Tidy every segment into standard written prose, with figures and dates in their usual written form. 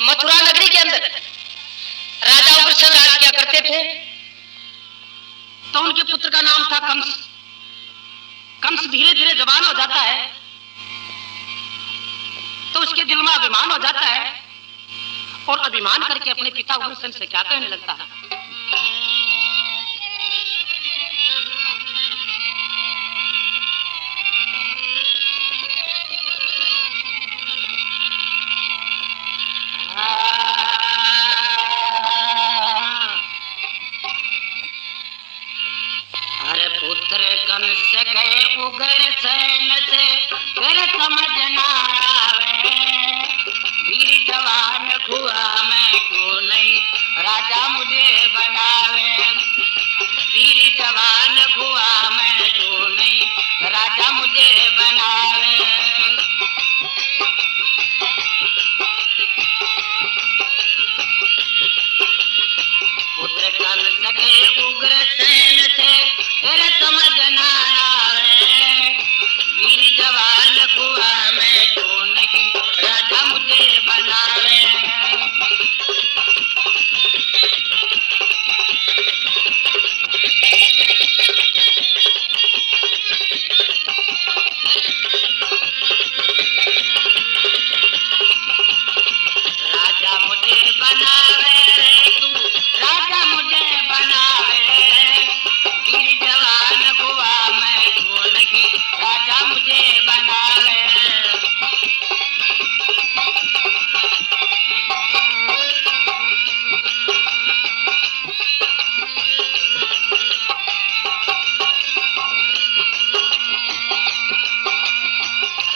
मथुरा नगरी के अंदर राजा उग्रसेन राज किया करते थे। तो उनके पुत्र का नाम था कंस। कंस धीरे धीरे जवान हो जाता है तो उसके दिल में अभिमान हो जाता है और अभिमान करके अपने पिता उग्रसेन से क्या कहने लगता है, अरे पुत्र कंस गए उग्रसेन से फिर समझ ना आवे, वीर जवान हुआ मैं क्यों नहीं राजा मुझे बनावे, वीर जवान हुआ मैं क्यों नहीं राजा मुझे बनावे। पुत्र कंस गए उग्रसेन से फिर समझ ना आवे, वीर जवान हुआ मैं क्यों नहीं राजा मुझे बनावे। राजा मुझे बनावे रे तू, राजा मुझे बनावे, वीर जवान हुआ मैं क्यों नहीं राजा मुझे बनावे।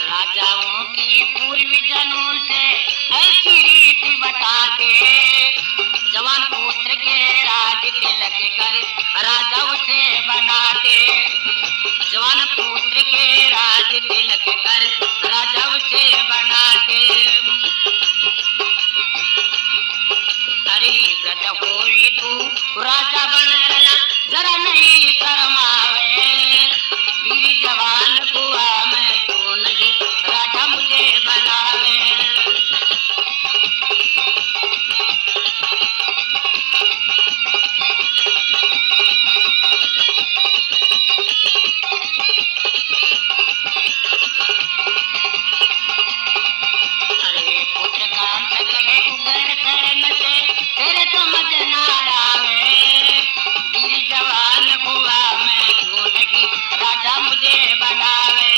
राजाओं की पूर्व जनों से ऐसी रीति बताते, जवान पुत्र के राज तिलक कर राजा उसे बनाते, जवान पुत्र के राज तिलक कर राजा उसे बनाते। अरे व्रत होई तू राजा बन रहा जरा नहीं शर्मावे, वीर जवान हुआ मैं क्यों नहीं राजा मुझे बनावे। अरे पुत्र कंस कहे उग्रसेन से तेरे समझ ना आवे, वीर जवान हुआ मैं क्यों नहीं राजा मुझे बनावे।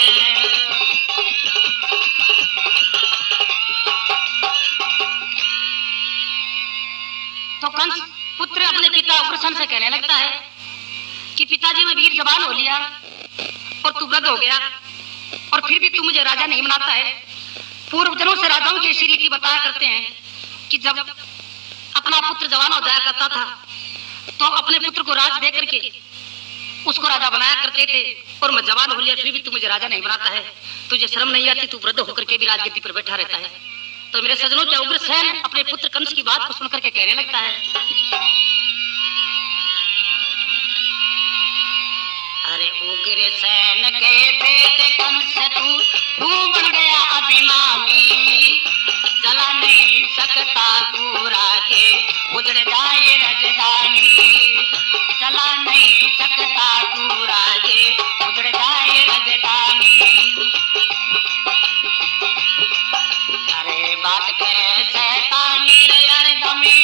तो कंस पुत्र अपने पिता उग्रसेन से कहने लगता है कि पिताजी मैं वीर जवान हो लिया और तू वृद्ध हो गया और फिर भी तू मुझे राजा नहीं बनाता है। पूर्व जनों से राजाओं की ऐसी रीति बताया करते हैं कि जब अपना पुत्र जवान हो जाया करता था तो अपने पुत्र को राज दे करके उसको राजा बनाया करते थे, और मैं जवान हो लिया फिर भी तू मुझे राजा नहीं बनाता है, तुझे शर्म नहीं आती, तू वृद्ध होकर के भी राजगद्दी पर बैठा रहता है। तो मेरे सजनों क्या उग्रसेन अपने पुत्र कंस की बात को सुनकर के कहने लगता है, अरे उग्रसेन के बेटे कंस तू बन गया अभिमानी, चला नहीं सकता तू राजे उजड़ जाए राजधानी, चला नहीं सकता तू राजे उजड़ जाए राजधानी। अरे बात करे शैतानी रे हरदमी,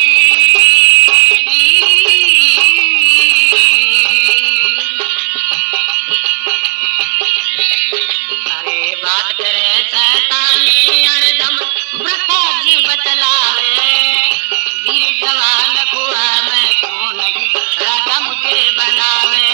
अरे बात करे शैतानी हरदम वृथा जी बतलावे, वीर जवान हुआ मैं क्यों नहीं राजा मुझे बनावे।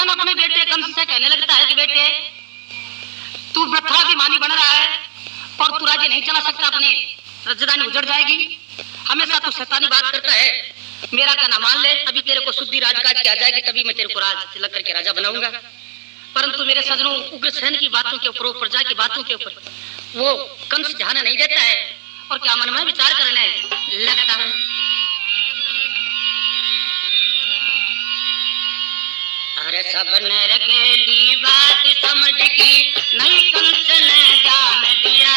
उग्रसेन अपने बेटे कंस से कहने लगता है कि बेटे तू वृथाभिमानी बन रहा है और तू राज्य नहीं चला सकता, अपने राजधानी उजड़ जाएगी, हमेशा तू शैतानी बात करता है। मेरा कहना मान ले, अभी तेरे को शुद्धि राजकाज की आ जाएगी, तभी मैं तेरे को राज तिलक करके राजा बनाऊंगा। परंतु मेरे सजनों, उग्रसेन की बातों के ऊपर, प्रजा की बातों के ऊपर वो कंस ध्यान नहीं देता है और क्या मन में विचार करने लगता है। अरे सब ने रखेली बात समझ की नहीं कंस ने जान दिया,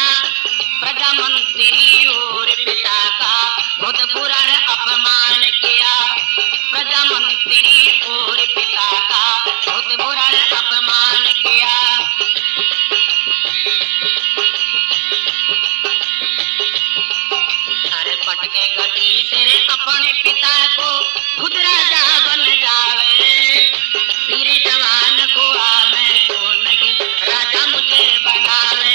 प्रजा मंत्री और पिता का बहुत बुरा अपमान किया, प्रजा मंत्री और पिता का बहुत बुरा अपमान किया। अरे पटके गदी से अपने पिता को खुद राजा बन जावे, वीर जवान को मैं क्यों नहीं राजा मुझे बनावे।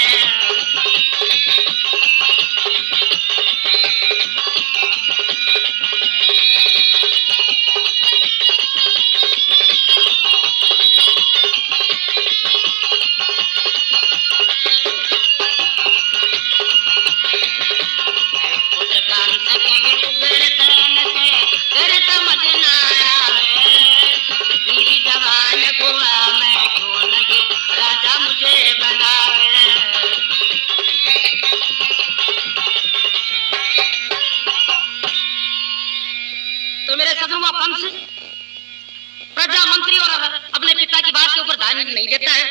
प्रजा मंत्री और अपने पिता की बात के ऊपर ध्यान नहीं देता है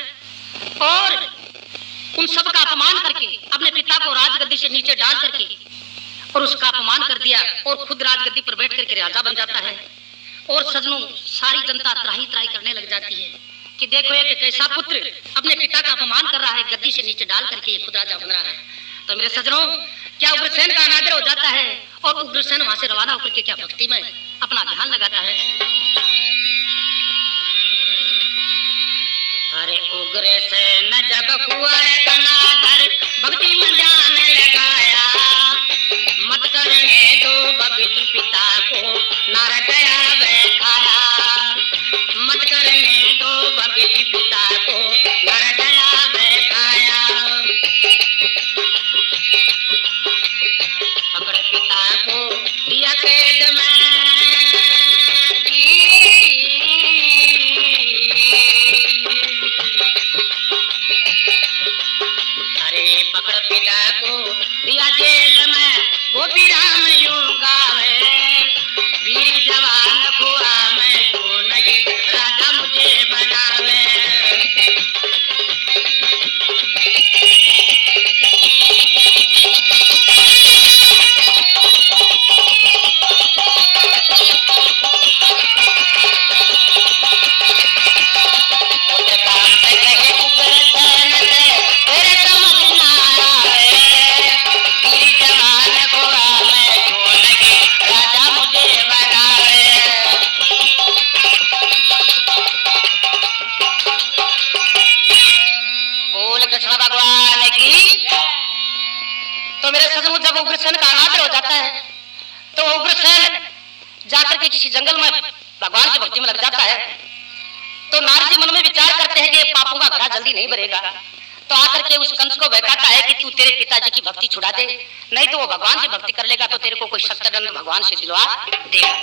और उन सब का अपमान करके अपने पिता को राजगद्दी से नीचे डाल करके और उसका अपमान कर दिया और खुद राजगद्दी पर बैठ करके राजा बन जाता है। और सजनों, सारी जनता त्राही त्राही करने लग जाती है कि देखो एक कैसा पुत्र अपने पिता का अपमान कर रहा है, गद्दी से नीचे डाल करके खुद राजा बन रहा है। तो मेरे सजनों, क्या उग्रसेन का अनादर हो जाता है और उग्रसेन वहां से रवाना होकर के क्या भक्ति में अपना ध्यान लगाता है। अरे उग्रसेन जब हुआ अनादर भक्ति में ध्यान लगाया, मत करने दो भक्ति पिता को नार दया बैठाया, मत करने दो भक्ति पिता को नार दया बैठाया। पकड़ पिता को दिया कैद में, अरे पकड़ पिता को दिया जेल में, गोपी राम यूं गावे, वीर जवान को मैं क्यों नहीं राजा मुझे बनावे। भगवान की। तो मेरे सजनों, जब उग्रसेन का अनादर हो जाता है तो उग्रसेन जाकर के किसी जंगल में भगवान की भक्ति में लग जाता है। तो नारद जी मन में विचार करते हैं कि पापों का घड़ा जल्दी नहीं भरेगा, तो आकर के उस कंस को बहकाता है कि तू तेरे पिताजी की भक्ति छुड़ा दे, नहीं तो वो भगवान की भक्ति कर लेगा तो तेरे को कोई सख्त दंड भगवान से दिलवा देगा।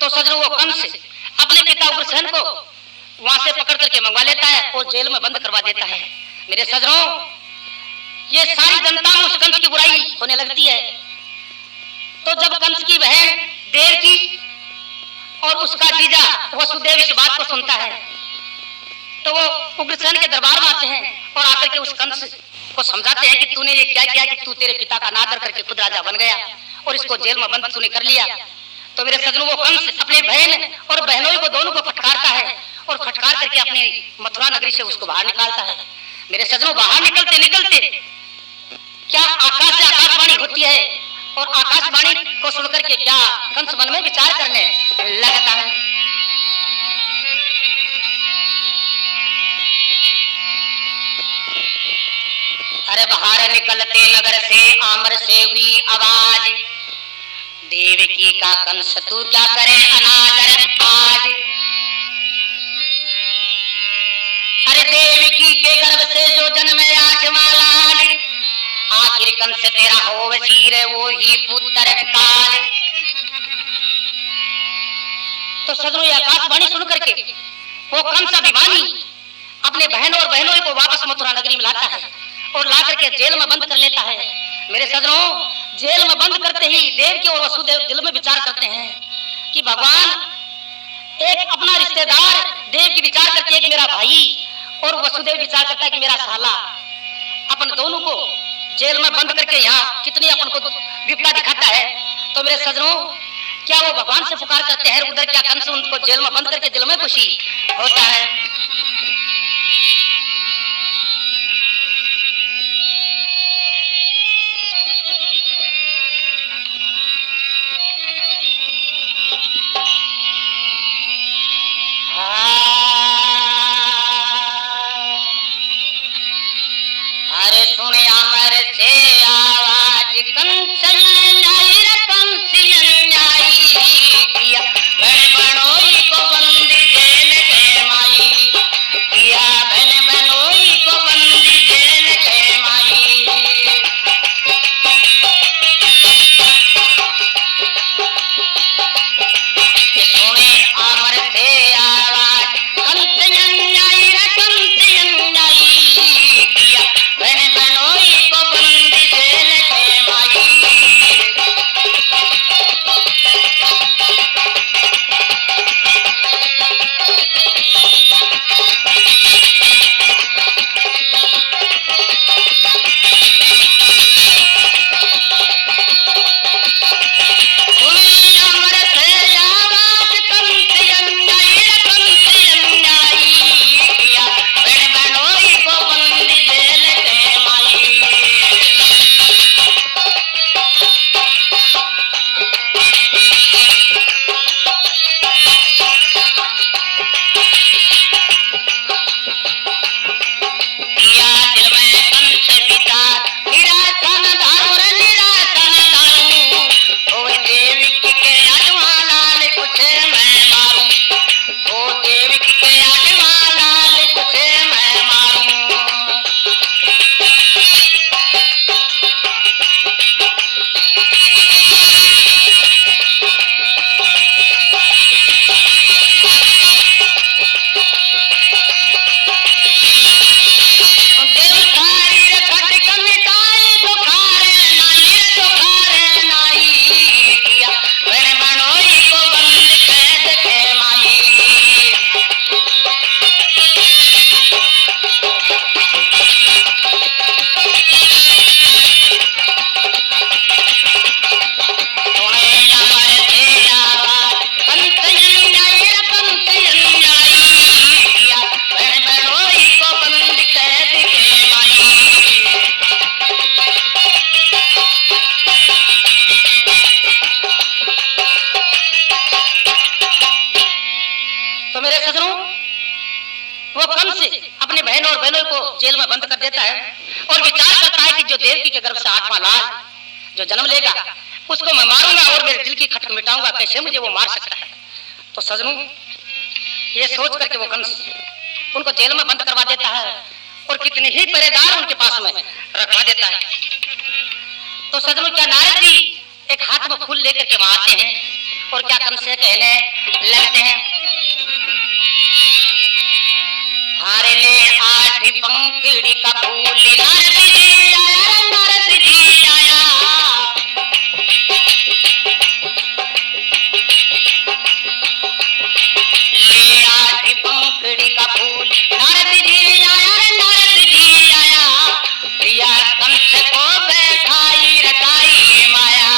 तो सजनों, वो कंस अपने पिता उग्रसेन को वहां से पकड़ करके मंगवा लेता है और जेल में बंद करवा देता है। मेरे सजनों, ये सारी जनता में उस कंस की बुराई होने लगती है। तो जब कंस की बहन देवकी और उसका जीजा वसुदेव इस बात को सुनता है तो वो उग्रसेन के दरबार में आते हैं और आकर के उस कंस को समझाते हैं कि तूने ये क्या किया कि तू तेरे पिता का अनादर करके खुद राजा बन गया और इसको जेल में बंद तूने कर लिया। तो मेरे सजनों, वो कंस अपने बहन और बहनों को दोनों को फटकारता है और फटकार करके अपने मथुरा नगरी से उसको बाहर निकालता है। मेरे सजनों, बाहर निकलते निकलते क्या आकाश से आकाशवाणी होती है और आकाशवाणी को सुनकर के क्या कंस मन में विचार करने लगता है। अरे बाहर निकलते नगर से आमर से हुई आवाज, देवकी का कंस तू क्या करे अनादर आज। देवकी के गर्भ से जो जन्म आठवां लाल, आखिर कंस तेरा हो वसीर वो ही पुत्र काल। तो सदनों ये आकाशवाणी सुन करके वो कंस अभिमानी अपने बहनों और बहनों को वापस मथुरा नगरी में लाता है और ला करके जेल में बंद कर लेता है। मेरे सदनों, जेल में बंद करते ही देवकी और वसुदेव दिल में विचार करते हैं कि भगवान, एक अपना रिश्तेदार देवकी विचार करती है कि मेरा भाई, और वसुदेव विचार करता है कि मेरा साला, अपन दोनों को जेल में बंद करके यहाँ कितनी अपन को विपदा दिखाता है। तो मेरे सजनों, क्या वो भगवान से पुकार करते हैं, उधर क्या कंस उनको जेल में बंद करके दिल में खुशी होता है। अरे सुने अमर से आवाज कंस जेल में बंद कर देता है और विचार करता है कि जो देवकी के गर्भ से आठवां लाल जो जन्म लेगा उसको मैं मारूंगा और मेरे दिल की खटक मिटाऊंगा, कैसे मुझे वो मार सकता है। तो सजनों, ये सोच करके वो कंस उनको जेल में बंद करवा देता है और कितने ही पहरेदार उनके पास में रखवा देता है। तो सजनों, क्या नारद जी एक हाथ में फूल लेकर के वहां आते हैं और क्या कंस से कहने लगते हैं, हारे ले आठ पंखड़ी का फूल नारद जी आया, नारद जी आया, ले आठ पंखड़ी का फूल नारद जी आया, नारद जी आया, भैया कंस को बैठाई रखाई माया।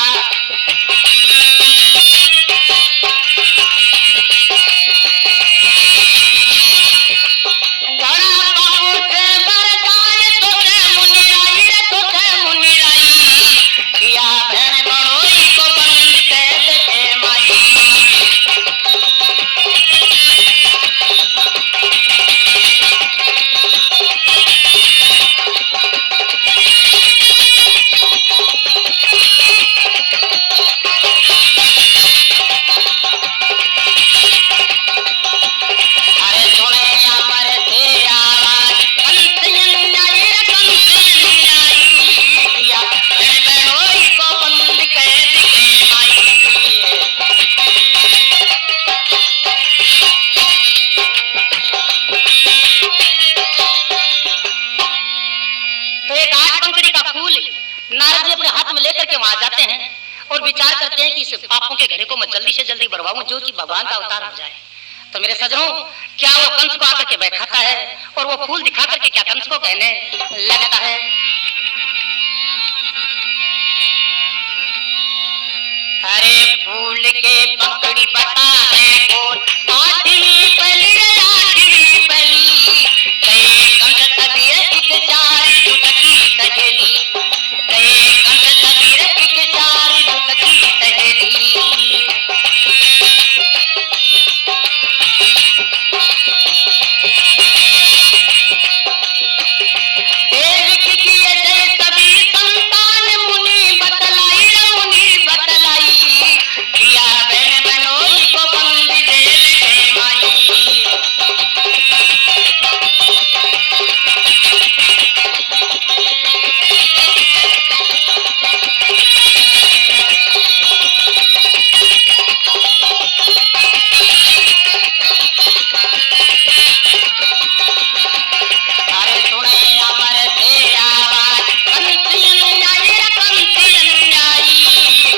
हाथ में लेकर के वहां जाते हैं और विचार करते हैं कि इस पापों के घड़े को मैं जल्दी से जल्दी भरवाऊं जो कि भगवान का अवतार हो जाए। तो मेरे सजनों, क्या वो कंस को आकर के बैठाता है और वो फूल दिखा करके क्या कंस को कहने लगता है, अरे फूल के पकड़ी बता है कौन, आठवीं पली आठवीं पली, कई कंस तबीर एक चार जुटकी सहेली, कई कंस तबीर एक चार जुटकी सहेली। देवकी की जय सभी संतान मुनि बतलाई किया बहन बनोई को बंदी जेल के माई। अरे सुने अमर से आवाज कंसियन आई कंसियन आई,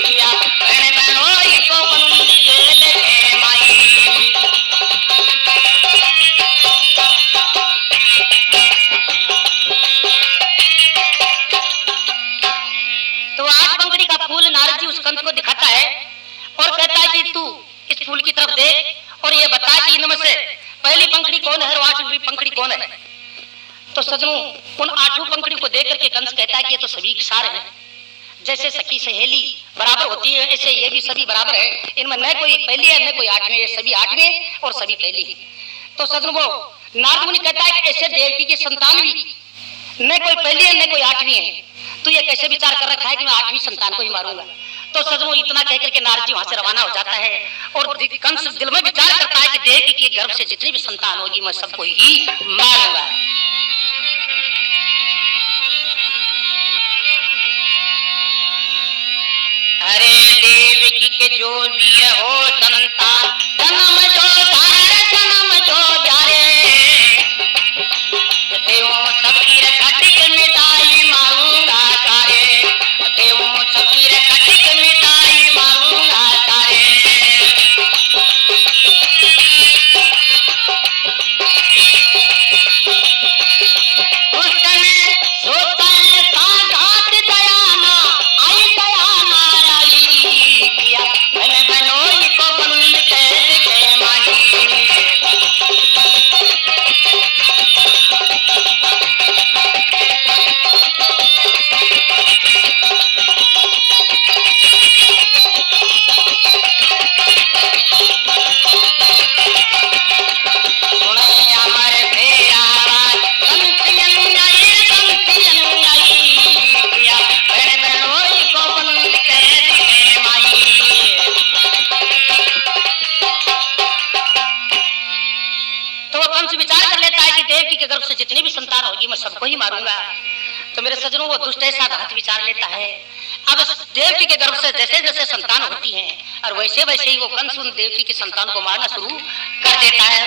किया बहन बनोई को बंदी जेल के माई। तो आठ पंखड़ी का फूल नारद जी उस कंस को दिखाता है और कहता है कि तू इस फूल की तरफ देख और ये बता कि इनमें से पहली पंखड़ी कौन है और आठवीं पंखड़ी कौन है। तो सजनों, उन आठों पंखड़ी को देख करके कंस कहता है कि ये तो सभी सार हैं, जैसे सखी सहेली बराबर होती है ऐसे ये भी सभी बराबर है, इनमें न कोई पहली है न कोई आठवीं है, सभी आठवीं और सभी पहली है। तो सजनों, वो नारद मुनि कहता है कि ऐसे देवकी की संतान भी न कोई पहली है न कोई आठवीं है, तो ये कैसे विचार कर रखा है कि मैं आठवीं संतान को ही मारूंगा। तो सजनों, इतना कहकर के नारद जी वहां से रवाना हो जाता है और कंस दिल में विचार करता है कि देवकी के गर्भ से जितनी भी संतान होगी मैं सबको ही मारूंगा। अरे देवकी के जो वीर हो संतान, जन्म जो जारे, देवों सबकी रखटिक मिटाई मारूंगा तारे, देवों सबकी रखटिक मिटाई मारूंगा तारे। दुष्टन सोतन साघात दयाना आई, दयाना आई, किया बन बनोई को बंद कैद के माई। सुने अमर से आवाज कंसियन आई, किया बहन बनोई को बंद कैद के माई। तो वो कंस विचार कर लेता है कि देवकी के गर्भ से जितनी भी संतान होगी मैं सबको ही मारूंगा। तो मेरे सजनों, वो दुष्ट ऐसा घात विचार लेता है। अब देवकी के गर्भ से जैसे जैसे संतान होती हैं और वैसे वैसे ही वो कंस उन देवकी की संतान को मारना शुरू कर देता है।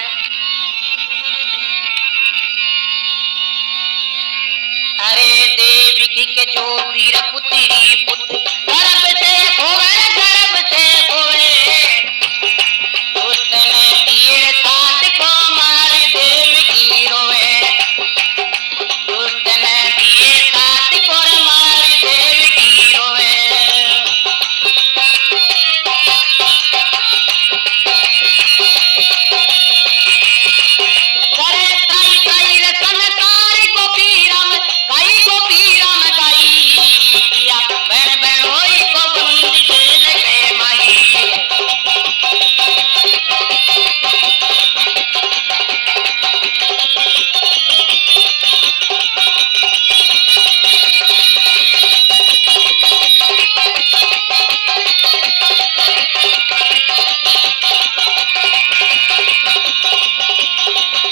अरे देवकी के जो वीर पुत्री पुत्र गर्भ से खोवे, उसने तीर सात को मार देवकी रोवे, उसने तीर सात को मार देवकी रोवे। करे ताई ताई रतन कार गोपी राम गाई, किया बहन बनोई को बंद जेल के माई।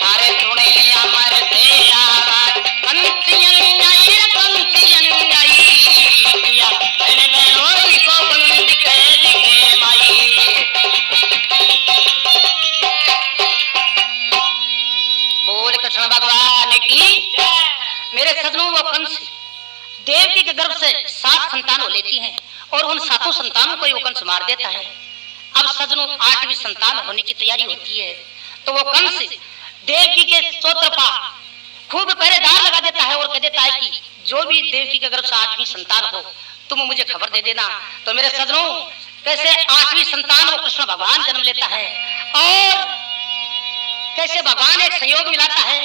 अरे सुने अमर से आवाज कंसियन आई, किया बहन बनोई को बंद कैद के माई। बोल कृष्ण भगवान की। मेरे सजनों, वो कंस देवकी के गर्भ से 7 संतान हो लेती हैं और उन 7 संतानों को वो कंस मार देता है। अब सजनों 8वीं संतान होने की तैयारी होती है तो वो कंस देवकी के चौतरफा खूब पहरेदार लगा देता है और कह देता है कि जो भी देवकी के गर्भ से 8वीं संतान हो तुम मुझे खबर दे देना। तो मेरे सजनों कैसे 8वीं संतान वो कृष्ण भगवान जन्म लेता है और कैसे भगवान एक संयोग मिलाता है।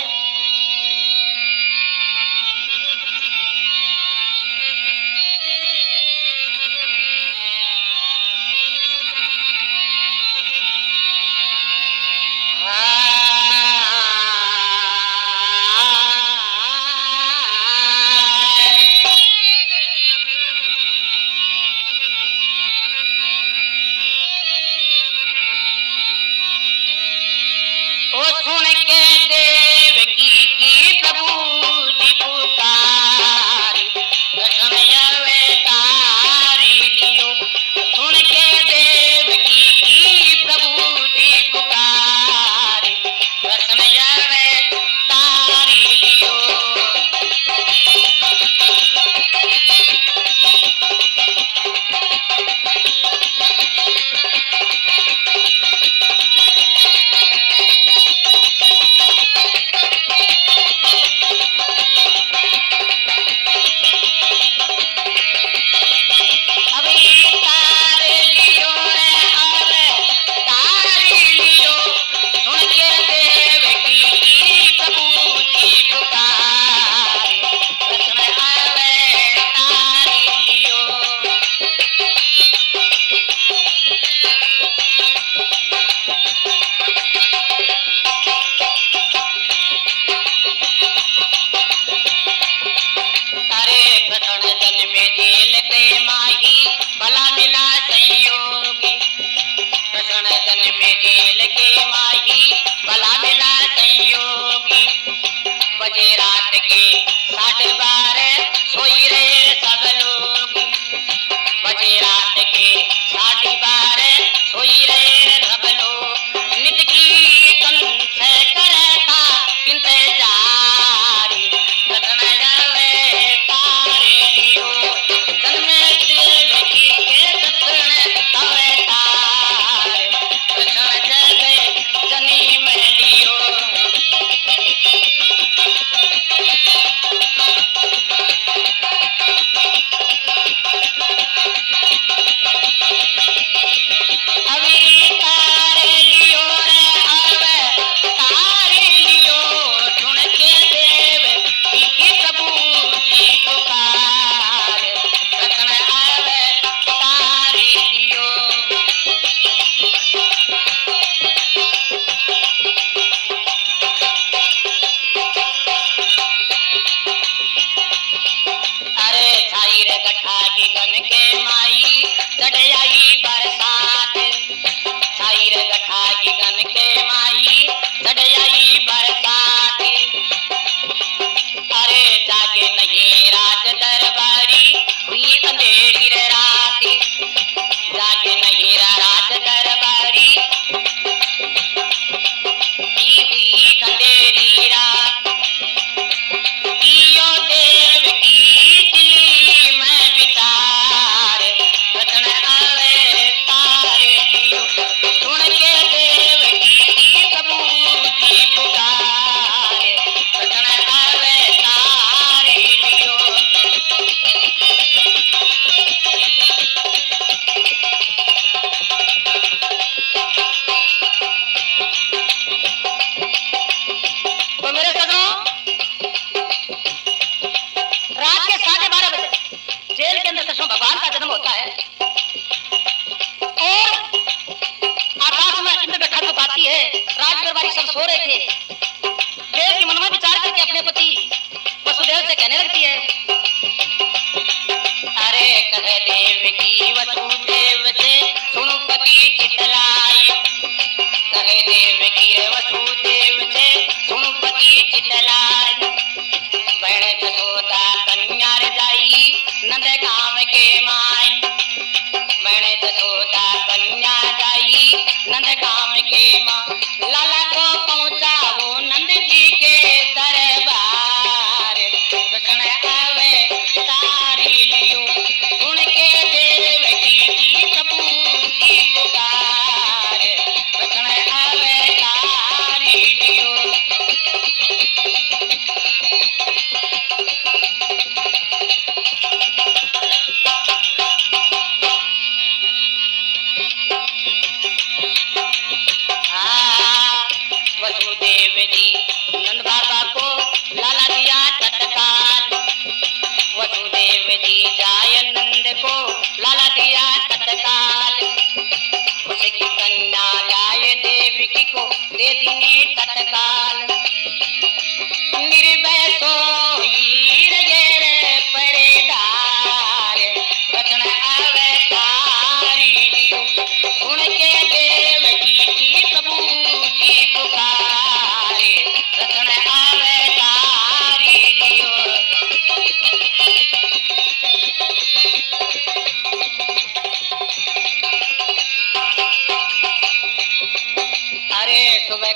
नंद गांव के माँ लाला को पहुँचा वो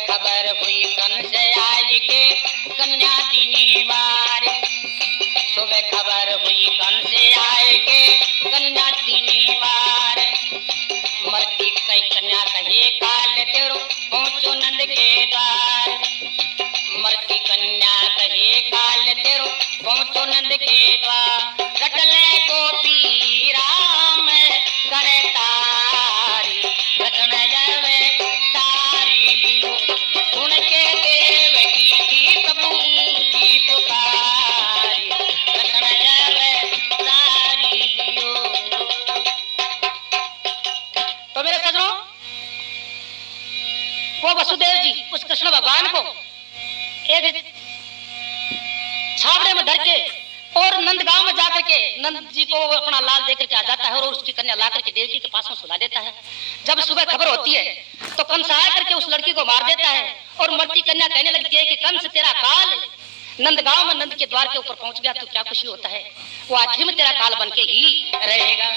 खबर हुई कंस आज के कन्या दीनी वार। सुबह खबर हुई कंस आए के कन्या दीनी वार। मरती कई कन्या कहे काल तेरो पहुंचो नंद के द्वार। मरती कन्या कहे काल तेरो पहुंचो नंद के द्वार। रटले गोपी राम करे तारी रटन जावे तारी लियो। सुन के देव की प्रभु की पुकारी रटन जावे तारी लियो। तो मेरे सजनों, वो वसुदेव जी उस कृष्ण भगवान को एक छावड़े में धर के और नंदगांव में जाकर के नंद जी को अपना लाल देकर के आ जाता है और उसकी कन्या ला करके देवकी के पास में सुला देता है। जब सुबह खबर होती है तो कंस आया करके उस लड़की को मार देता है और मरती कन्या कहने लगती है कि कंस तेरा काल नंदगांव में नंद के द्वार के ऊपर पहुंच गया तो क्या खुशी होता है, वो आखिर में तेरा काल बन के ही रहेगा।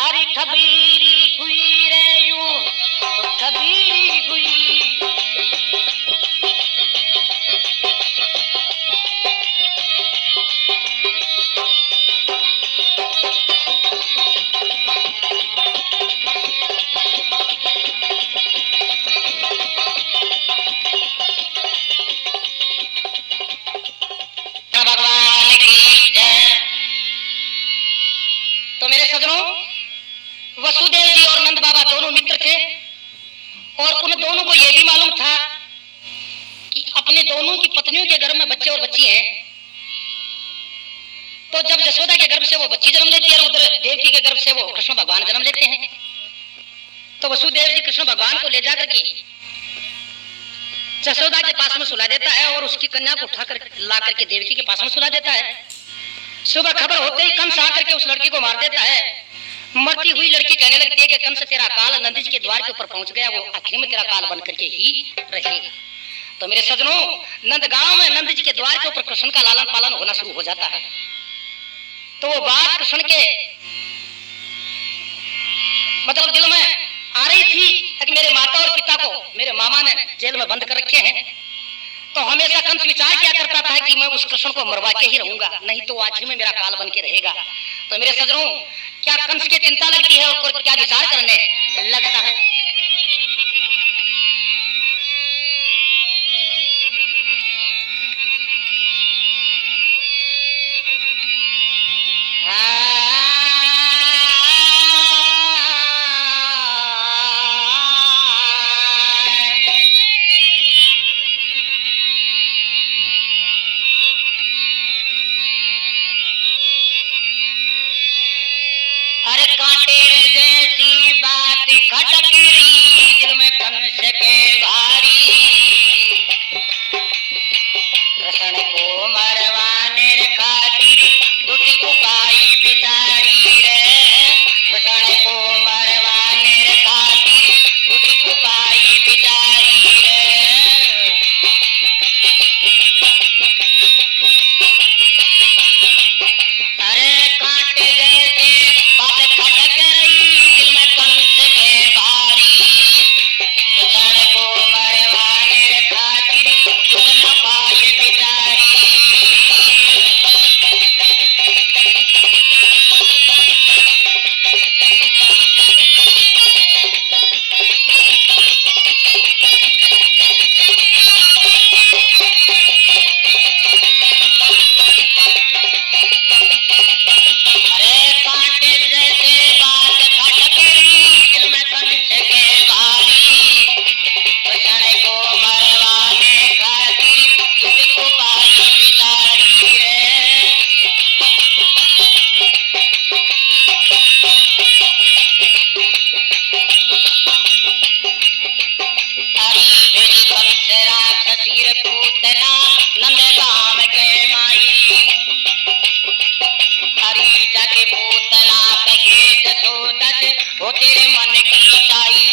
अरे खबीरी हुई रे यूं तो खबीरी हुई। तो मेरे सजनों, वसुदेव जी और नंद बाबा दोनों मित्र थे और उन दोनों को यह भी मालूम था कि अपने दोनों की पत्नियों के गर्भ में बच्चे और बच्ची हैं। तो जब यशोदा के गर्भ से वो बच्ची जन्म लेती है और उधर देवकी के गर्भ से वो कृष्ण भगवान जन्म लेते हैं, तो वसुदेव जी कृष्ण भगवान को ले जाकर के यशोदा के पास में सुला देता है और उसकी कन्या को उठाकर ला करके देवकी के पास में सुला देता है। सुबह खबर होते ही कंस आकर के उस लड़की को मार देता है। मरती हुई लड़की कहने लगती है कि कंस तेरा काल नंद जी के द्वार के ऊपर पहुंच गया, वो आखिर में तेरा काल बन करके ही रहेगा। तो मेरे सजनों, नंदगांव में नंद जी के द्वार के ऊपर कृष्ण का लालन पालन होना शुरू हो जाता है। तो वो बात कृष्ण के मतलब दिल में आ रही थी कि मेरे माता और पिता को मेरे मामा ने जेल में बंद कर रखे हैं। तो हमेशा कंस विचार किया करता था कि मैं उस कृष्ण को मरवा के ही रहूंगा, नहीं तो आखिर में मेरा काल बन के रहेगा। तो मेरे सजनों, क्या कंस की चिंता लगती है और क्या विचार करने लगता है। अरे कांटे जैसी बात खटक रही दिल में कंस के भारी। कृष्ण को मरवाने खातिर दुटी उपाय बिचारी रे। कृष्ण को मरवाने खातिर दुटी उपाय बिचारी रे। अरे कांटे जैसे बात खटक रही दिल में कंस के भारी। कृष्ण को मरवाने खातिर दुटी उपाय बिचारी। अरे कांटे जैसे बात खटक रही दिल में कंस के भारी। कृष्ण को मरवाने खातिर दुटी उपाय बिचारी रे। हरी भेजी कंस राक्षसीर पूतना नंदगांव के माई। हरी जाके पूतना कहे जसोदा से हो तेरे मन की चाई।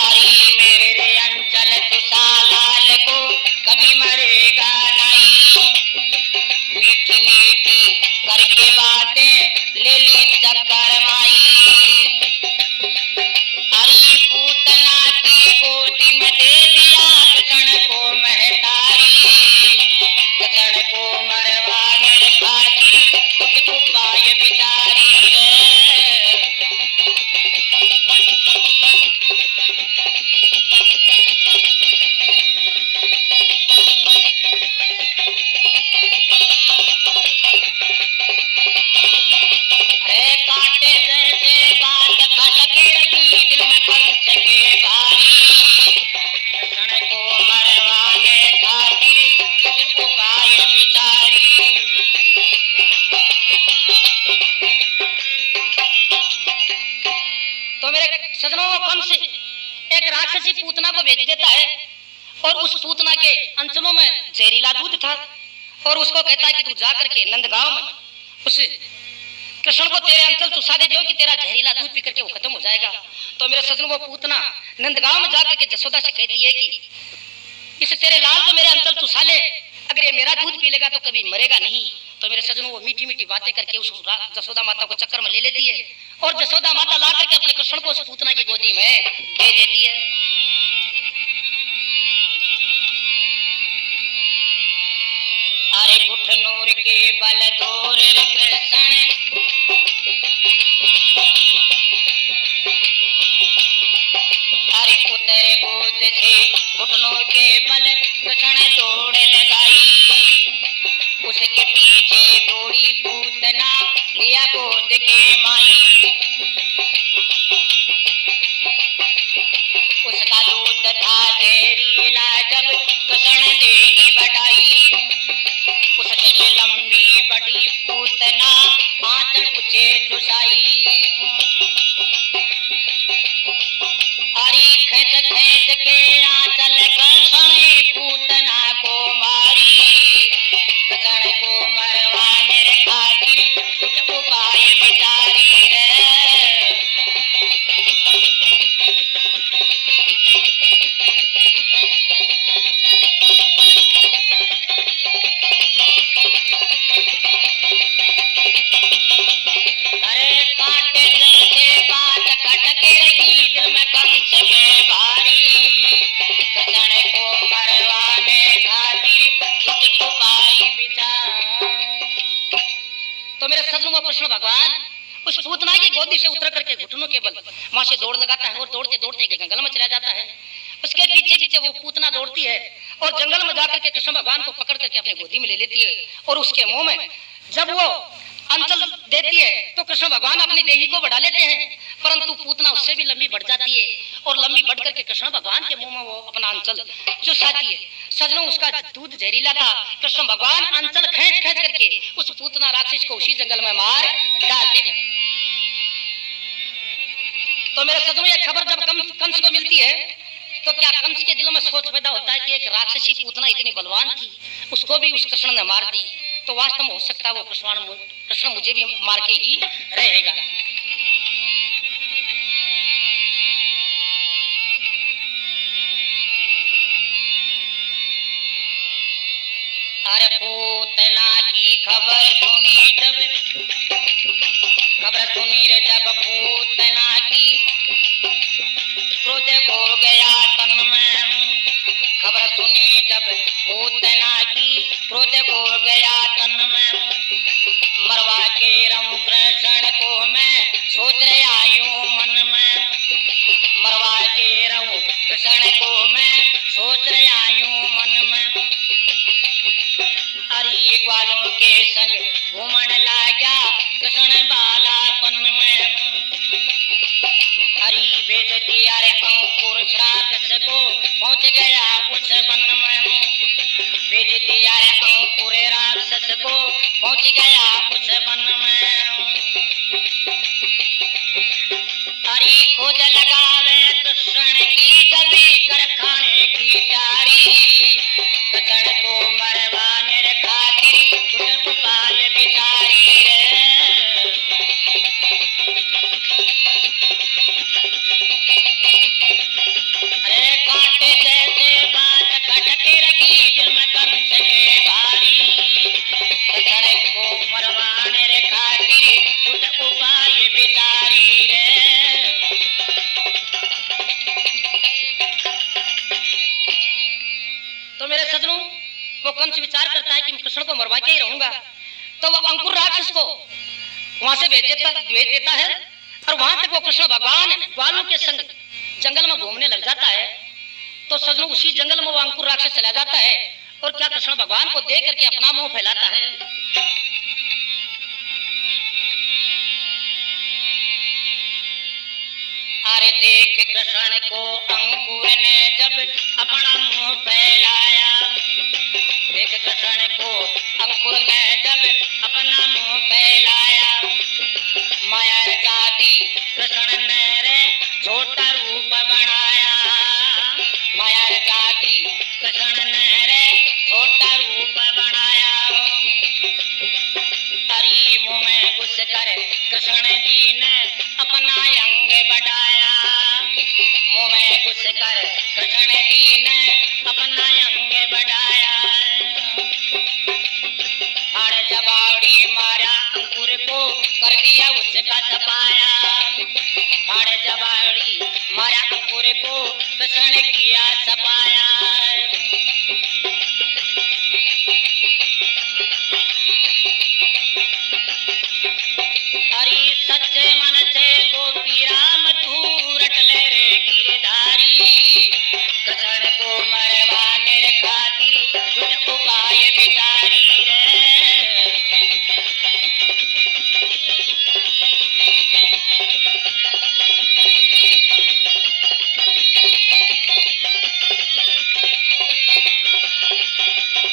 हरी मेरे अंचल तुषालाल को कभी मरेगा नहीं। मीठी मीठी करके बातें ले ली चक्कर माई। हरी पूतना की सजनों, वो कंस एक राक्षसी पूतना को भेज देता है और उस पूतना के अंचलों में जहरीला दूध था और उसको कहता है कि तू जा करके नंदगांव में उस कृष्ण को तेरे अंचल चुसा दे जो कि तेरा जहरीला दूध पी करके वो खत्म हो जाएगा। तो मेरे सजनों, वो पूतना नंदगांव में जाकर के जसोदा से कहती है कि इस तेरे लाल को मेरे अंचल चुसा ले, अगर ये मेरा दूध पी लेगा तो कभी मरेगा नहीं। तो मेरे सजनों, वो मीठी मीठी बातें करके उस जसोदा माता को चक्कर में ले लेती है और जसोदा माता ला करके अपने कृष्ण को उस पूतना की गोदी में दे देती है। अरे घुटनोर के बल दौर कृष्ण, अरे उतर गोद से घुटनों के बल कृष्ण दौड़ लगाई, उसके पीछे दौड़ी पूतना लिया गोद के माई, उसका दूध था जहरीला जब कृष्ण देगी बढ़ाई, उससे भी लंबी बड़ी पूतना आंचल उसे चुसाई, अरे खेत खेत के आंचल कृष्ण पूतना को मारी, कृष्ण को मरवाने खातिर कुछ उपाय विचारी रे। कृष्ण भगवान उस पूतना की गोदी से उतर करके घुटनों के बल वहां से दौड़ लगाता है और दौड़ते दौड़ते जंगल में चला जाता है। उसके पीछे पीछे वो पूतना दौड़ती है और जंगल में जाकर के कृष्ण भगवान को पकड़ करके अपने गोदी में ले लेती है और उसके मुंह में जब वो अंचल देती है तो कृष्ण भगवान अपनी देही को बढ़ा लेते हैं, परंतु पूतना उससे भी लंबी बढ़ जाती है और लंबी बढ़ करके कृष्ण भगवान के मुंह में वो अपना अंचल चुसाती है। सजनों, उसका दूध जहरीला था। कृष्ण भगवान अंचल खींच खींच करके उस पूतना राक्षस को उसी जंगल में मार डालते हैं। तो मेरे सजनों, ये खबर जब कंस को मिलती है तो क्या कंस के दिल में सोच पैदा होता है कि एक राक्षसी पूतना इतनी बलवान थी, उसको भी उस कृष्ण ने मार दी, तो वास्तव में हो सकता है वो कृष्ण मुझे भी मार के ही रहेगा। अरे पूतना की खबर सुनी रे जब पूतना की क्रोध हो गया तन में, खबर सुनी जब पूतना की क्रोध हो गया तन में, मरवा के रहूं कृष्ण को मैं सोच रहे आयु मन में, मरवा के रहूं कृष्ण को मैं सोच रहे आयु मन में, अरे ग्वालों के संग घूमन लगा कृष्ण बालापन में, हरी भेज दिया रे अंकुर राक्षस को पहुंच गया उस वन में, भेज दिया रे अंकुर राक्षस को पहुंच गया उस वन में, हरी खोज लगावे कृष्ण की दबी कर खाने की चारी, कृष्ण को मरवाने खातिर कुछ उपाय विचारी रे। अरे कांटे जैसे बात खटके रखी दिल में कंस के भारी, कृष्ण को मरवाने खातिर कुछ उपाय विचारी रे। तो मेरे सजनों, वो कंस विचार करता है कि मैं कृष्ण को मरवा के ही रहूंगा, तो वो अंकुर राक्षस को वहां से भेज देता है और वहां तक वो कृष्ण भगवान ग्वालों के संग जंगल में घूमने लग जाता है। तो सजनों, उसी जंगल में वो अंकुर राक्षस चला जाता है और क्या कृष्ण भगवान को देख करके अपना मुंह फैलाता है। अरे देख कृष्ण को अंकुर ने जब अपना मुंह फैलाया, देख कृष्ण को अंकुर ने जब अपना मुंह फैलाया, माया रचा दी कृष्ण ने रे छोटा घुसकर कृष्ण जी ने अपना अंग बढ़ाया, मुंह में घुसकर कृष्ण जी ने अपना अंग बढ़ाया। हाड़ जबाड़ी मारा अंकुर को कर दिया उसका सफाया, हाड़ जबाड़ी मारा अंकुर को कृष्ण किया सफाया। हरि सच्चे मन से गोपी राम तू रट ले रे गिरधारी, कृष्ण को मरवाने खातिर तुझ उपाय बिचारी रे।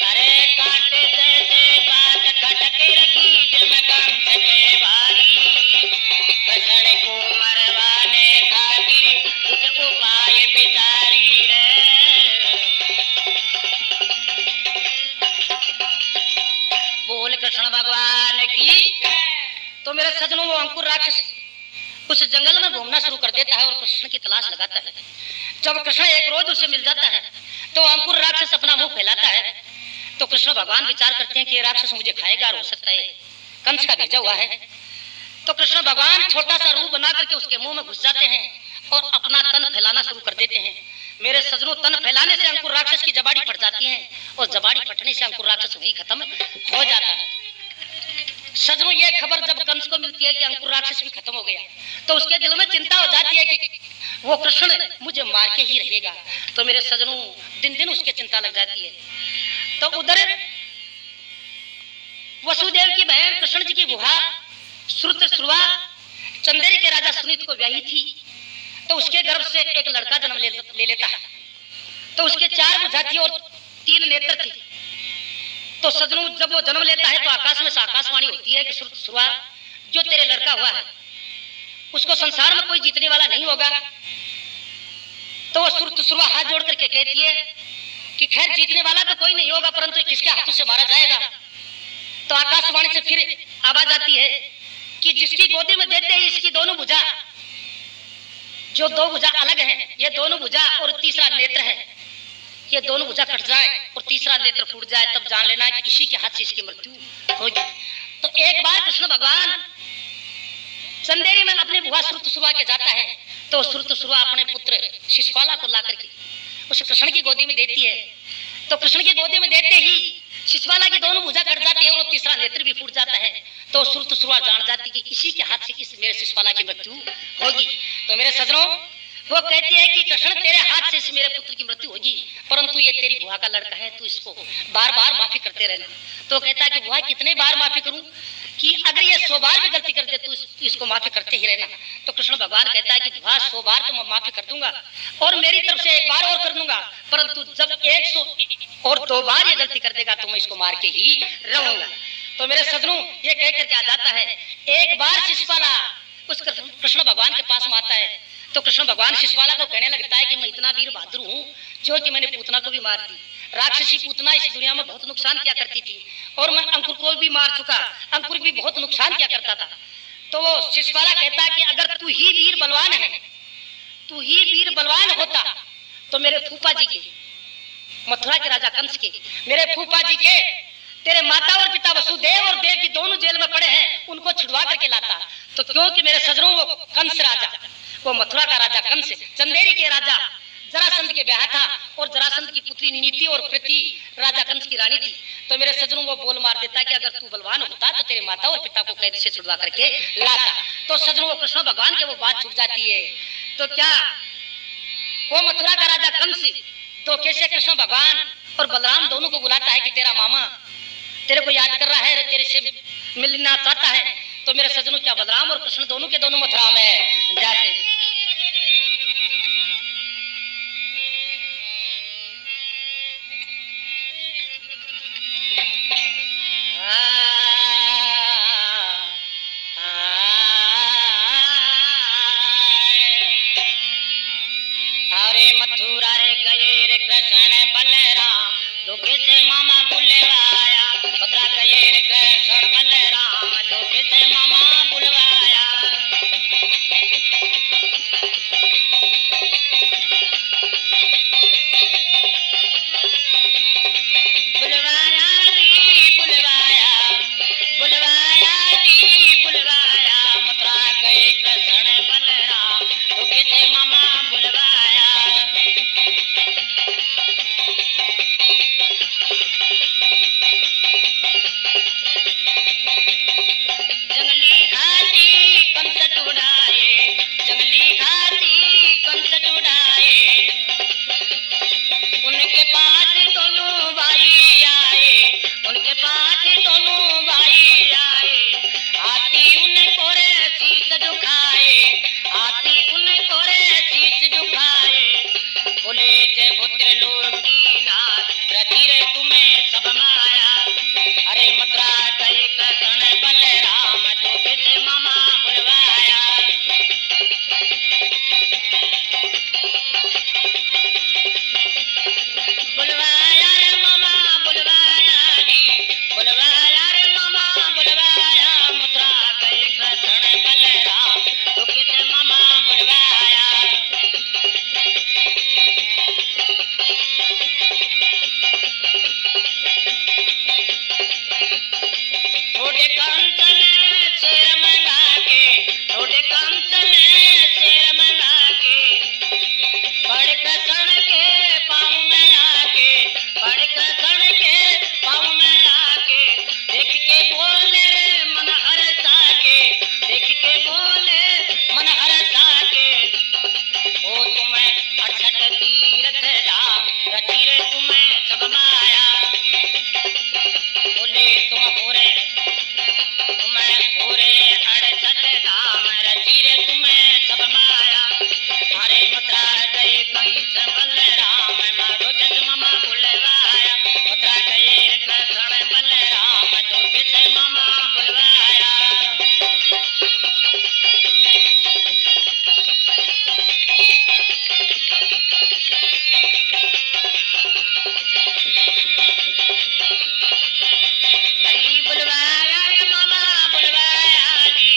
अरे कांटे जैसे बात खटक रखी दिल में कंस के भारी, कृष्ण को मरवाने खातिर कुछ उपाय बिचारी रे। बोल कृष्ण भगवान की। तो मेरे सजनों वो अंकुर राक्षस उस जंगल में घूमना शुरू कर देता है और कृष्ण की तलाश लगाता है। जब कृष्ण एक रोज उसे मिल जाता है तो अंकुर राक्षस अपना मुंह फैलाता है, तो कृष्ण भगवान विचार करते हैं कि ये राक्षस मुझे खाएगा और हो सकता है कंस का भेजा हुआ है। तो कृष्ण भगवान छोटा सा रूप बना करके उसके मुंह में घुस जाते हैं और अपना तन फैलाना शुरू कर देते हैं। मेरे सजनों, तन फैलाने से अंकुर राक्षस की जबाड़ी फट जाती है और जबाड़ी फटने से अंकुर राक्षस वहीं खत्म हो जाता है। सजनों, ये खबर जब कंस को मिलती है कि अंकुर राक्षस भी खत्म हो गया, तो उसके दिल में चिंता हो जाती है कि वो कृष्ण मुझे मार के ही रहेगा। तो मेरे सजनों, दिन दिन उसके चिंता लग जाती है। तो उधर वसुदेव की बहन कृष्ण जी की बुआ श्रुतश्रुवा चंदेरी के राजा सुनीत को ब्याही थी, तो उसके गर्भ से एक लड़का जन्म ले लेता है। तो उसके 4 भुजा थी और 3 नेत्र थी। तो सजनों, जब वो जन्म लेता है तो आकाश में से आकाशवाणी होती है कि श्रुतश्रुवा, जो तेरे लड़का हुआ है उसको संसार में कोई जीतने वाला नहीं होगा। तो वो श्रुतश्रुवा हाथ जोड़ करके कहती है कि खैर जीतने वाला तो कोई नहीं होगा, परंतु किसके हाथों से मारा जाएगा। तो आकाशवाणी से फिर आवाज आती है कि जिसकी गोदी में देते ही इसकी दोनों भुजा, जो 2 भुजा अलग हैं, ये दोनों भुजा और तीसरा नेत्र है, ये दोनों भुजा कट जाए और तीसरा नेत्र फूट जाए, तब जान लेना कि इसी के हाथ से इसकी मृत्यु होगी। तो एक बार कृष्ण भगवान चंदेरी में अपने बुआ श्रुतश्रुवा के जाता है, तो श्रुतश्रुवा अपने पुत्र शिशुपाला को ला करके उस कृष्ण की गोदी में देती है। तो कृष्ण की गोदी में देते ही शिशुपाला की दोनों भुजा कट जाती है और तीसरा नेत्र भी फूट जाता है। तो श्रुतश्रुवा जान जाती कि इसी के हाथ से इस मेरे शिशुपाला की मृत्यु होगी। तो मेरे सजनों, वो कहती है कि कृष्ण तेरे हाथ से इस मेरे पुत्र की मृत्यु होगी, परंतु ये तेरी बुआ का लड़का है, तू इसको बार बार माफी करते रहना। तो कहता है कि बुआ कितने बार माफी करूं, कि अगर ये 100 बार भी गलती कर दे तो इसको माफी करते ही रहना। तो कृष्ण भगवान कहता है कि बुआ 100 बार तो मैं माफी कर दूंगा और मेरी तरफ से 1 बार और कर दूंगा, परंतु जब 100 और 2 बार ये गलती कर देगा तो मैं इसको मार के ही रहूंगा। तो मेरे सजनों, ये कह करके आ जाता है। एक बार शिशुपाला उस कृष्ण भगवान के पास में आता है, तो कृष्ण भगवान शिशुपाला को कहने लगता है कि मैं इतना वीर बहादुर हूँ जो कि मैंने पूतना को भी मार दी। राक्षसी पूतना इस दुनिया में बहुत नुकसान किया करती थी और मैं अंकुर को भी मार चुका, अंकुर भी बहुत नुकसान किया करता था। तो वो शिशुपाला कहता है कि अगर तू ही वीर बलवान है, तू ही वीर बलवान होता तो मेरे फूफा जी के, मथुरा के राजा कंस के, मेरे फूफा जी के तेरे माता और पिता वसुदेव और देव की दोनों जेल में पड़े हैं, उनको छुड़वा करके लाता। तो क्योंकि मेरे सजनों, वो कंस राजा, वो मथुरा का राजा कंस चंदेरी के राजा जरासंध के ब्याह था और जरासंध की पुत्री नीति और प्रीति राजा कंस की रानी थी। तो मेरे सजनों, वो बोल मार देता कि अगर तू बलवान होता तो तेरे माता और पिता को कैद से छुड़वा करके लाता। तो सजनों, वो कृष्ण भगवान के वो बात छूट जाती है। तो क्या वो मथुरा का राजा कंस तो कैसे कृष्ण भगवान और बलराम दोनों को बुलाता है कि तेरा मामा तेरे को याद कर रहा है, तेरे से मिलना चाहता है। तो मेरे सजनों, क्या बलराम और कृष्ण दोनों के दोनों मथुरा में जाते हैं। अरे मथुरा रे गए रे कृष्ण बलराम, धोखे से मामा बुलवाया। मथुरा गए रे कृष्ण बलराम, धोखे से मामा सब माया। अरे मथुरा गए कृष्ण बलराम धोखे से मामा बुलवाया। बुलवाया रे मामा बुलवाया जी, बुलवाया रे मामा बुलवाया। मथुरा गए कृष्ण बलराम धोखे से मामा बुलवाया। छोटे कंचन शेर मंगा के, छोटे कंचन शेर मंगा के, पड़ कृष्ण के पाँव में आके, पड़ कृष्ण के पाँव में आके, देख के बोले रे मन हरसा के, देख के बोले मन हरसा के। ओ तुम्हें 68 तीर्थ धाम रची रे तुम्हें सब माया। बोले तुम पूरे 68 धाम रची रे तुम्हें सब माया। अरे मथुरा गए कंस बलराम धोखे से मामा बुलवाया। मथुरा गए कृष्ण बलराम धोखे से मामा बुलवाया। अरे बुलवाया रे मामा बुलवाया जी,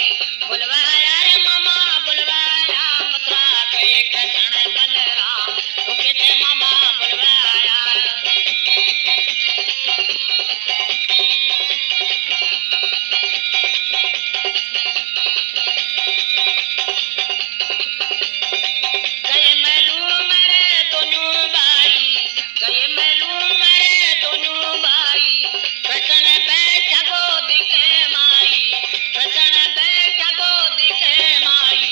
बुलवाया रे मामा बुलवाया। मथुरा गए कृष्ण बलराम धोखे से मामा बुलवाया। गए मैलू मेरे दोनों भाई, गए मैलू मेरे दोनों भाई। कृष्ण बैठा गोद के माई, कृष्ण बैठा गोद के माई।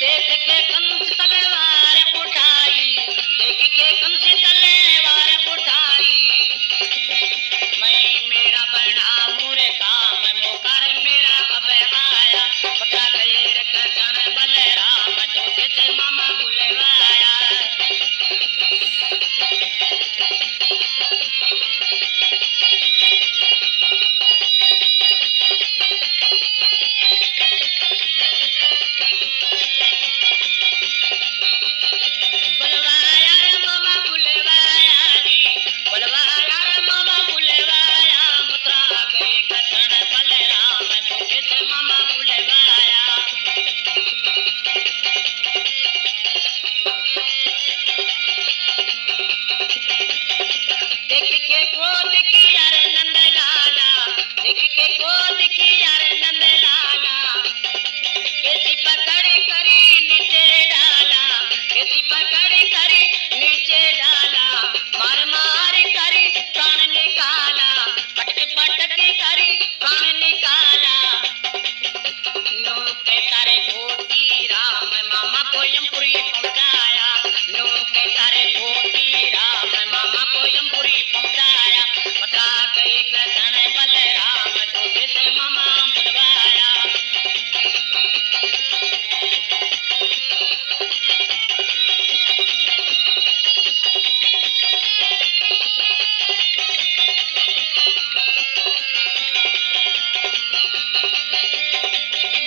देख के कंस तलवार उठाई, देख के कंस तलवार उठाई। मैं मेरा बना मुरे काम मुकर मेरा अब आया। मथुरा गए कृष्ण बलराम धोखे से मामा बुलवाया। बुलवाया रे मामा बुलवाया जी, बुलवाया रे मामा बुलवाया। मथुरा गए कृष्ण बलराम धोखे से मामा बुलवाया। देख के क्रोध किया रे नंद लाला, देख के क्रोध किया रे नंद लाला। कैसी पकड़ करी नीचे डाला, कैसी पकड़ करी नीचे डाला। मार मार करी प्राण निकाला, पटक पटक करी प्राण निकाला। नो के तारे कोटी राम मामा को यमपुरी पहुंचाया। नो के तारे कोटी राम मामा को यमपुरी पहुंचाया। मथुरा गए कृष्ण बलराम धोखे से मामा बुलवाया।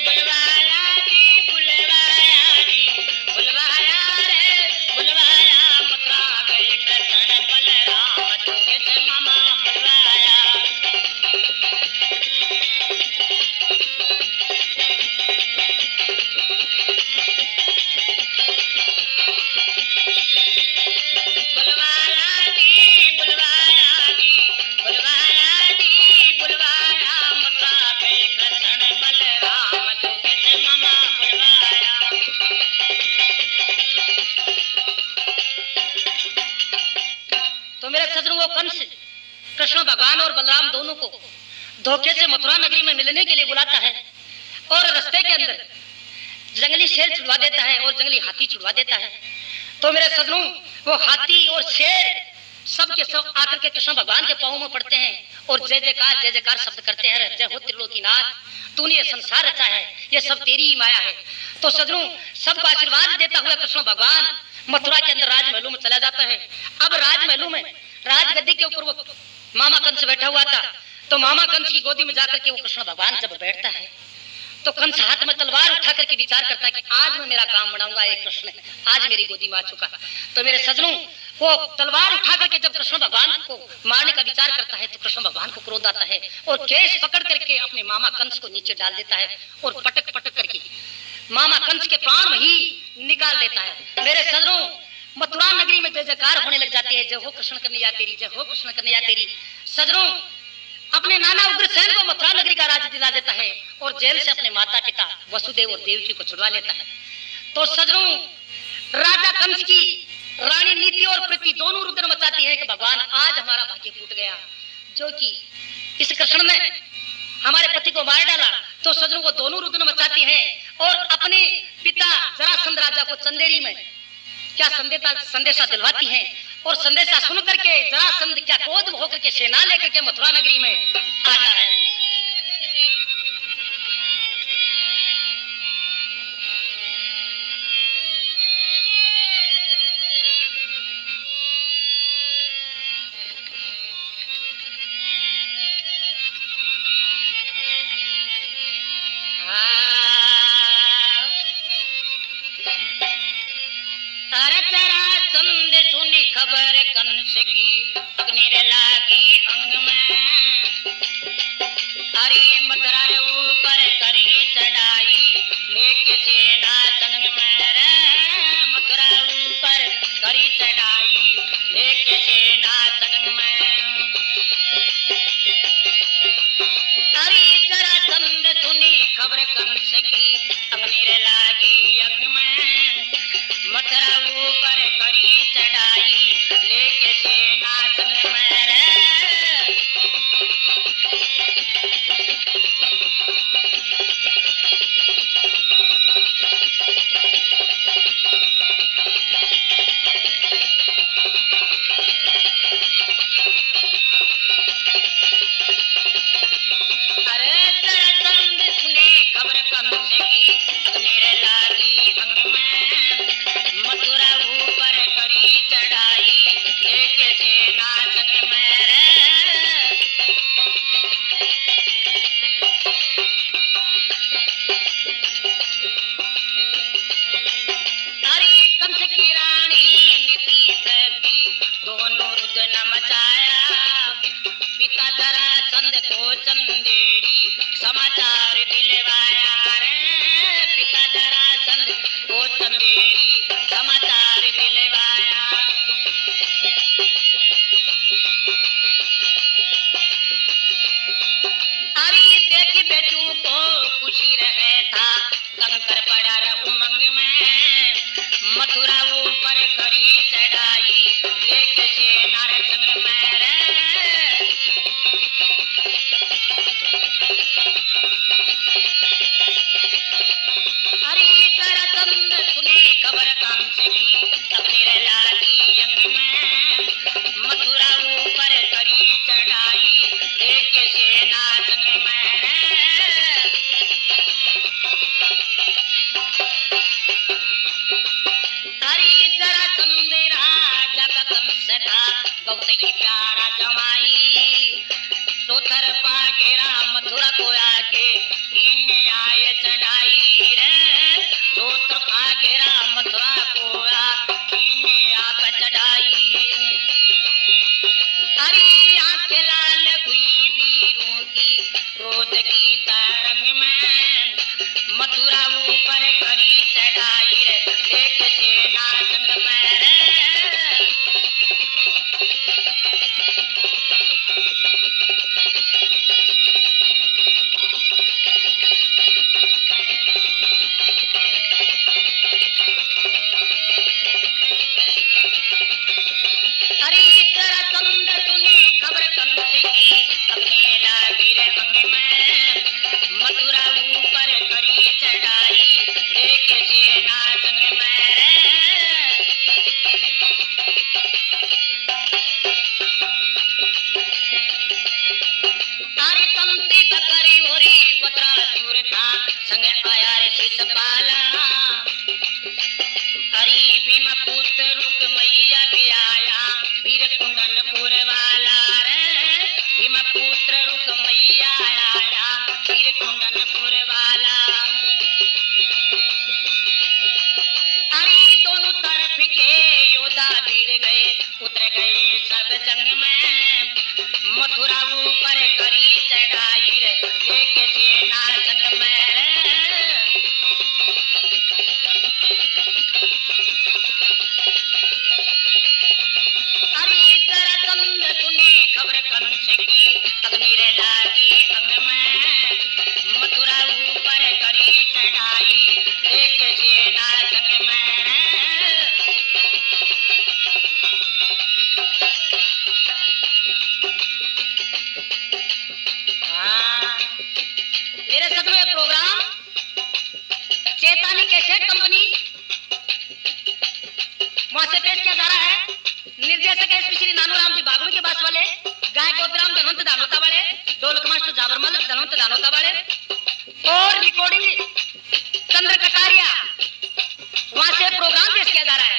बुलवाया जी, बुलवाया जी, बुलवाया रे बुलवाया। मथुरा गए कृष्ण बलराम धोखे से मामा बुलवाया। बुलवाया जी, बुलवाया जी, बुलवाया जी, बुलवाया। मथुरा गए कृष्ण बलराम धोखे से मामा बुलवाया। तो मेरे सजनों वो कंस कृष्ण भगवान और बलराम दोनों को धोखे से मथुरा नगरी में मिलने के लिए बुलाता है और रास्ते के अंदर जंगली शेर छुड़वा देता है और जंगली हाथी छुड़वा देता है। तो मेरे सजनों वो हाथी और शेर सब के सब आकर के कृष्ण भगवान के पांव में पड़ते हैं और जय जयकार शब्द करते हैं। जय हो त्रिलोकीनाथ, तूने ये संसार रचा है, ये सब तेरी ही माया है। तो सजनों सबको आशीर्वाद देता हुआ कृष्ण भगवान मथुरा के अंदर राजमहलों में चला जाता है। अब राजमहलों में राजगद्दी के ऊपर वो मामा कंस बैठा हुआ था। तो मामा कंस की गोदी में जाकर के वो कृष्ण भगवान जब बैठता है तो कंस हाथ में तलवार उठा करके विचार करता है कि आज मैं मेरा काम बनाऊंगा। ये कृष्ण आज मेरी गोदी में आ चुका। तो मेरे सजनों, वो तलवार उठा करके जब कृष्ण भगवान को मारने का विचार करता है तो कृष्ण भगवान को क्रोध आता है और केस पकड़ करके अपने मामा कंस को नीचे डाल देता है और पटक पटक करके मामा कंस के प्राण ही निकाल देता है। मेरे सजनों, मथुरा नगरी में जय जयकार होने लग जाती है, जय हो कृष्ण कन्हैया तेरी, जय हो कृष्ण कन्हैया तेरी। सजनों, अपने नाना उग्रसेन को मथुरा नगरी का राज दिला देता है और जेल से अपने माता पिता वसुदेव और देवकी को छुड़वा लेता है। तो सजनों, राजा कंस की रानी नीति और प्रीति दोनों रुद्र मचाती है कि भगवान आज हमारा भाग्य फूट गया, जो कि इस कृष्ण ने हमारे पति को मार डाला। तो सजनों, वो दोनों रुद्र मचाती हैं और अपने पिता जरासंध राजा को चंदेरी में क्या संदेशा दिलवाती हैं और संदेशा सुन करके जरासंध क्या क्रोध होकर के सेना लेकर के मथुरा नगरी में आता है। सुनी खबर कंस की अग्नि रे लागी अंग में, हरी मथुरा रे ऊपर करी चढ़ाई लेके सेना संग में रे, मथुरा ऊपर करी चढ़ाई लेके सेना संग में। हरी जरासंध सुनी खबर कंस की अग्नि रे लागी अंग में, मथुरा ऊपर करी चढ़ाई लेके सेना संग में रे। अरे जरासंध सुनी खबर कंस की अग्नि रे लागी अंग में, मथुरा ऊपर करी चढ़ाई लेके सेना संग में रे। हरी कंस की रानी नीति सती दोनों रुद्र न मचाया, पिता जरासंध को चंदेरी समाचार दिलवाया रे, पिता जरासंध को चंदेरी समाचार दिलवाया। हरी देखी बेटू को खुशी रहे था कंकर पड़ा रे उमंग में, मथुरा ऊपर करी चढ़ाई लेके सेना रे संग में रे। हरी जरासंध सुनी खबर कंस की अग्नि रे लागी अंग में, मथुरा ऊपर करी चढ़ाई लेके सेना संग में रे। हरी जरासंध राजा का कंस था बहुत ही प्यारा जवाई, सोतर पा घेरा मथुरा को आके कीने आए चढ़ाई रे, सोतर पा घेरा मथुरा को कीने आप चढ़ाई। हरी आंखें लाल हुई वीरों की क्रोध की तरंग में, मथुरा ऊपर करी चढ़ाई रे लेके सेना संग में रे। हरी जरासंध सुनी खबर कंस की अग्नि लागी रे अंग में, मथुरा ऊपर करी चढ़ाई लेके सेना संग में रे। हरी तंती बकरी होरी बत्रासुर था संग आया रे शिशुपाला, हरी भीम पुत्र रुक मैया भी आया वीर कुंदन पुर संग में मथुरा ऊपर करी चढ़ाई रे लेके सेना संग में अरे जरासंध सुनी खबर कंस की अग्नि रे लागी अंग में मथुरा ऊपर करी चढ़ाई लेके सेना संग में मेरे सदन में प्रोग्राम चेतानी कैसेट कंपनी वहां से पेश किया जा रहा है। निर्देशक है श्री नानूराम जी बागुड़ के बास वाले, गायक गोपीराम धनवंत दानोता वाले, ढोलक मास्टर जाबरमल धनवंत दानोता वाले और रिकॉर्डिंग चंद्र कटारिया, वहां से प्रोग्राम पेश किया जा रहा है।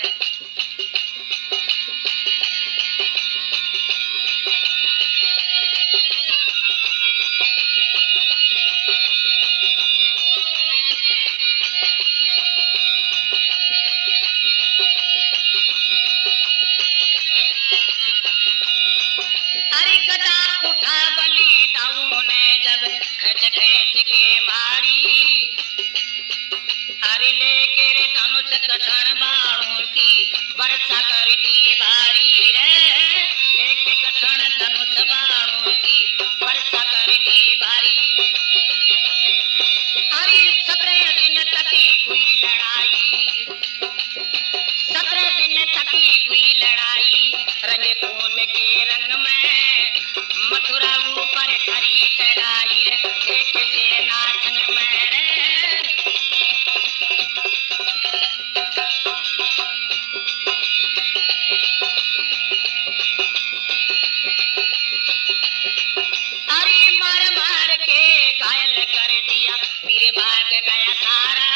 अरे गदा उठा बली दाऊ ने जब खच खच के मारी अरे लेके रे धनुष कठण बाणों की वर्षा कर दी भारी रे लेके कठण धनुष बाणों की वर्षा कर दी भारी अरे 17 दिन तकी हुई लड़ाई 17 दिन तकी हुई लड़ाई रंग खून के रंग में मथुरा ऊपर खरी चढ़ाई रे एक सेना संग में अरे मार मार के घायल कर दिया वीर भाग गया सारा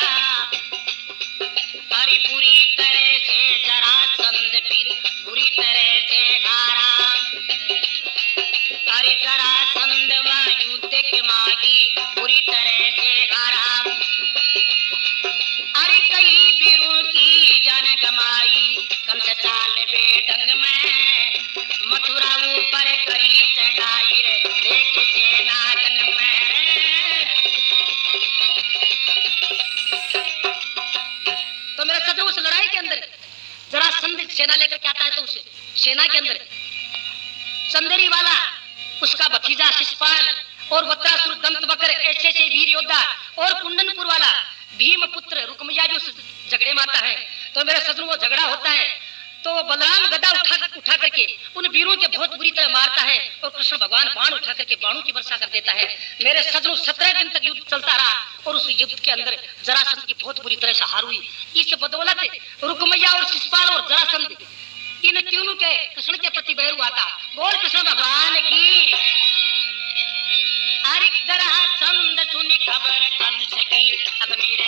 अरे बुरी तरह से जरासंध फिर बुरी तरह से हारा अरे जरासंध युद्ध के मागी बुरी तरह से हारा अरे कई वीरों की जान गमाई कंस चाल बेढंग में मथुरा ऊपर करी चढ़ाई रे लेके सेना संग में तो मेरा सच उस लड़ाई के अंदर जरासंध सेना लेकर के आता है तो उस सेना के अंदर चंदेरी वाला उसका भतीजा शिशुपाल और वत्रासुर दंत वक्र ऐसे ऐसे वीर योद्धा और कुंडनपुर वाला भीम पुत्र रुकमैया जो उस झगड़े में आता है। तो मेरे सजनों वो झगड़ा होता है तो बलराम गदा उठा करके उन वीरों के बहुत बुरी तरह मारता है और कृष्ण भगवान बाण उठा करके बाणों की वर्षा कर देता है। मेरे सजनों 17 दिन तक युद्ध चलता रहा और उस युद्ध के अंदर जरासंध की बहुत बुरी तरह से हार हुई। इस बदौलत रुकमैया और शिशुपाल और जरासंध इन तीनों के कृष्ण के प्रति बैर हुआ था। बोल कृष्ण भगवान की। अरे जरासंध सुनी खबर कंस की अब मेरे